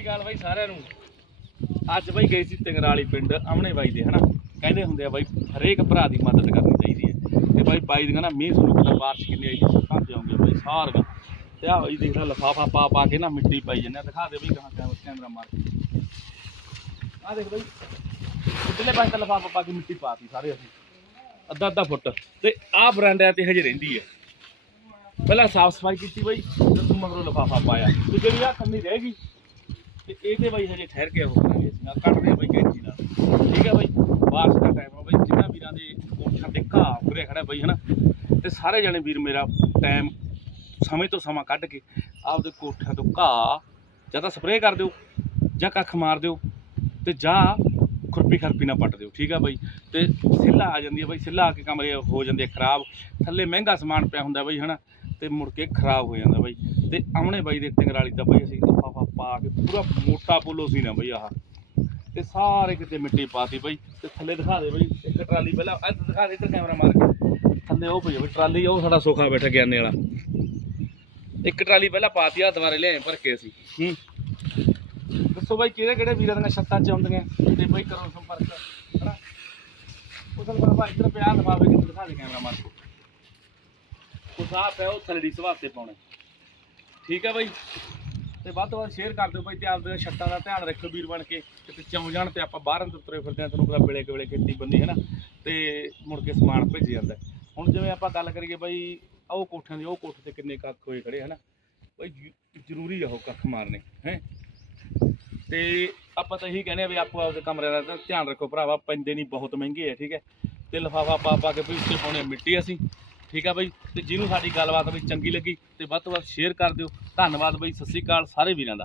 ਸ਼੍ਰੀ ਅਕਾਲ ਬਾਈ ਸਾਰਿਆਂ ਨੂੰ। ਅੱਜ ਬਾਈ ਗਏ ਸੀ ਤਿੰਗਰਾਲੀ ਪਿੰਡ ਅਮਨੇ ਬਾਈ ਦੇ, ਹਨਾ? ਕਹਿੰਦੇ ਹੁੰਦੇ ਆ ਬਾਈ ਹਰੇਕ ਭਰਾ ਦੀ ਮਦਦ ਕਰਨੀ ਚਾਹੀਦੀ ਹੈ। ਤੇ ਬਾਈ ਬਾਈ ਦੀਆਂ ਨਾ ਮੀਂਹ ਤੁਹਾਨੂੰ ਪਤਾ ਬਾਰਿਸ਼ ਕਿੰਨੀ ਆਈ ਸੁੱਕਾਂ ਤੇ ਬਾਈ ਸਾਰੀਆਂ ਤੇ ਆ ਬਾਈ ਦੇਖਦਾ ਲਫਾਫਾ ਪਾ ਪਾ ਕੇ ਨਾ ਮਿੱਟੀ ਪਾਈ ਜਾਂਦੇ ਦਿਖਾ ਦੇ ਬਈ ਕਹਾਂ ਕੈਮਰਾ ਮਾਰ ਕੇ। ਆ ਦੇਖ ਬਾਈ ਕਿੰਨੇ ਪਾਸੇ ਲਫਾਫਾ ਪਾ ਕੇ ਮਿੱਟੀ ਪਾਤੀ ਸਾਰੇ ਅਸੀਂ। ਅੱਧਾ ਅੱਧਾ ਫੁੱਟ। ਤੇ ਆਹ ਬਰਾਂਡਿਆਂ ਤੇ ਹਜੇ ਰਹਿੰਦੀ ਹੈ ਪਹਿਲਾਂ ਸਾਫ਼ ਸਫ਼ਾਈ ਕੀਤੀ ਬਈ ਤੇ ਤੂੰ ਮਗਰੋਂ ਲਫਾਫਾ ਪਾਇਆ। ਤੇ ਜਿਹੜੀ ਆ ਕੰਨੀ ਰਹਿ ਗਈ ਤੇ ਇਹਦੇ ਬਾਈ ਹਜੇ ਠਹਿਰ ਕੇ ਉਹ ਕਰਾਂਗੇ ਅਸੀਂ ਆਹ ਕੱਢਦੇ ਆ ਬਾਈ ਕੈਂਚੀ ਨਾਲ। ਠੀਕ ਹੈ ਬਾਈ, ਬਾਰਿਸ਼ ਦਾ ਟਾਈਮ ਆ ਬਾਈ, ਜਿੰਨਾ ਵੀਰਾਂ ਦੇ ਕੋਠਾਂ ਤੇ ਘਾਹ ਉਗਰਿਆ ਖੜਾ ਬਾਈ, ਹਨਾ? ਤੇ ਸਾਰੇ ਜਣੇ ਵੀਰ ਮੇਰਾ ਟਾਈਮ ਸਮੇਂ ਤੋਂ ਸਮਾਂ ਕੱਢ ਕੇ ਆਪਦੇ ਕੋਠਿਆਂ ਤੋਂ ਘਾਹ ਜਾਂ ਤਾਂ ਸਪਰੇਅ ਕਰ ਦਿਓ ਜਾਂ ਕੱਖ ਮਾਰ ਦਿਓ ਤੇ ਜਾਂ ਖੁਰਪੀ ਖਰਪੀ ਨਾ ਪੱਟ ਦਿਓ, ਠੀਕ ਆ ਬਾਈ? ਤੇ ਸਿੱਲਾ ਆ ਜਾਂਦੀ ਹੈ ਬਾਈ, ਸਿੱਲਾ ਆ ਕੇ ਕਮਰੇ ਹੋ ਜਾਂਦੇ ਆ ਖਰਾਬ। ਥੱਲੇ ਮਹਿੰਗਾ ਸਮਾਨ ਪਿਆ ਹੁੰਦਾ ਬਾਈ, ਹਨਾ? ਤੇ ਮੁੜ ਕੇ ਖਰਾਬ ਹੋ ਜਾਂਦਾ ਬਾਈ। ਤੇ ਆਮਣੇ ਬਾਈ ਦੇ ਟਿੰਗਰਾਲੀ ਤਾਂ ਬਾਈ ਅਸੀਂ ਲਫਾਫਾ ਪਾ ਪੂਰਾ ਮੋਟਾ ਪੁੱਲੋ ਸੀ ਨਾ ਬਾਈ ਆਹ। ਤੇ ਸਾਰੇ ਕਿਤੇ ਮਿੱਟੀ ਪਾਤੀ ਬਾਈ ਤੇ ਥੱਲੇ ਦਿਖਾ ਦੇ ਬਾਈ ਇੱਕ ਟਰਾਲੀ ਪਹਿਲਾਂ ਇੱਧਰ ਦਿਖਾ ਦੇ ਇੱਧਰ ਕੈਮਰਾ ਮਾਰ ਕੇ। ਥੱਲੇ ਉਹ ਪਈ ਬਾਈ ਟਰਾਲੀ ਉਹ ਸਾਡਾ ਸੋਖਾ ਬੈਠਾ ਗਿਆਨੇ ਵਾਲਾ। ਇੱਕ ਟਰਾਲੀ ਪਹਿਲਾਂ ਪਾਤੀ ਆ ਦੁਬਾਰੇ ਲਿਆਏ ਭਰ ਕੇ ਅਸੀਂ। ਹੂੰ। ਦੱਸੋ ਬਾਈ ਕਿਹੜੇ ਕਿਹੜੇ ਵੀਰਾਂ ਦੀਆਂ ਛੱਤਾਂ ਚ ਆਉਂਦੀਆਂ? ਤੇ ਬਾਈ ਕਰੋ ਸੰਪਰਕ ਹਨਾ? ਉਸਲ ਬਾਬਾ ਇੱਧਰ ਪਿਆ ਲਫਾਫੇ ਕਿਤੇ ਦਿਖਾ ਦੇ ਕੈਮਰਾ ਮਾਰ ਕੇ। ਉਸ ਆਪ ਹੈ ਉਹ ਥਲੜੀ ਸਵਾਤੇ ਪਾਉਣੇ। ਠੀਕ ਹੈ ਬਾਈ? ਤੇ ਵੱਧ ਤੋਂ ਵੱਧ ਸ਼ੇਅਰ ਕਰ ਦਿਓ ਬਾਈ ਤੇ ਆਪਦੇ ਛੱਤਾਂ ਦਾ ਧਿਆਨ ਰੱਖਿਓ ਵੀਰ ਬਣ ਕੇ ਕਿਤੇ ਚੌਂ ਜਾਣ ਤੇ ਆਪਾਂ ਬਾਹਰ ਅੰਦਰ ਤੁਰੇ ਫਿਰਦੇ ਆ ਤੁਹਾਨੂੰ ਪਤਾ ਵੇਲੇ ਵੇਲੇ ਖੇਤੀ ਬੰਦੀ ਹੈ ਨਾ, ਤੇ ਮੁੜ ਕੇ ਸਮਾਨ ਭੇਜ ਜਾਂਦਾ ਹੁਣ ਜਿਵੇਂ ਆਪਾਂ ਗੱਲ ਕਰੀਏ ਬਾਈ ਉਹ ਕੋਠਿਆਂ ਦੀ ਉਹ ਕੋਠੇ ਤੇ ਕਿੰਨੇ ਕੱਖ ਹੋਏ ਖੜੇ, ਹਨਾ? ਬਾਈ ਜ਼ਰੂ- ਜ਼ਰੂਰੀ ਆ ਉਹ ਕੱਖ ਮਾਰਨੇ, ਹੈ? ਤੇ ਆਪਾਂ ਤਾਂ ਇਹੀ ਕਹਿੰਦੇ ਆ ਵੀ ਆਪੋ ਆਪਦੇ ਕਮਰੇ ਦਾ ਤਾਂ ਧਿਆਨ ਰੱਖੋ ਭਰਾਵਾ, ਪੈਂਦੇ ਨਹੀਂ ਬਹੁਤ ਮਹਿੰਗੇ ਆ, ਠੀਕ ਹੈ? ਤੇ ਲਫਾਫਾ ਪਾ ਪਾ ਕੇ ਵੀ ਉੱਤੇ ਪਾਉਣੇ ਮਿੱਟੀ ਅਸੀਂ। ਠੀਕ ਆ ਬਾਈ? ਤੇ ਜਿਹਨੂੰ ਸਾਡੀ ਗੱਲਬਾਤ ਵੀ ਚੰਗੀ ਲੱਗੀ ਤੇ ਵੱਧ ਤੋਂ ਵੱਧ ਸ਼ੇਅਰ ਕਰ ਦਿਓ। ਧੰਨਵਾਦ ਬਾਈ, ਸਤਿ ਸ੍ਰੀ ਅਕਾਲ ਸਾਰੇ ਵੀਰਾਂ ਦਾ।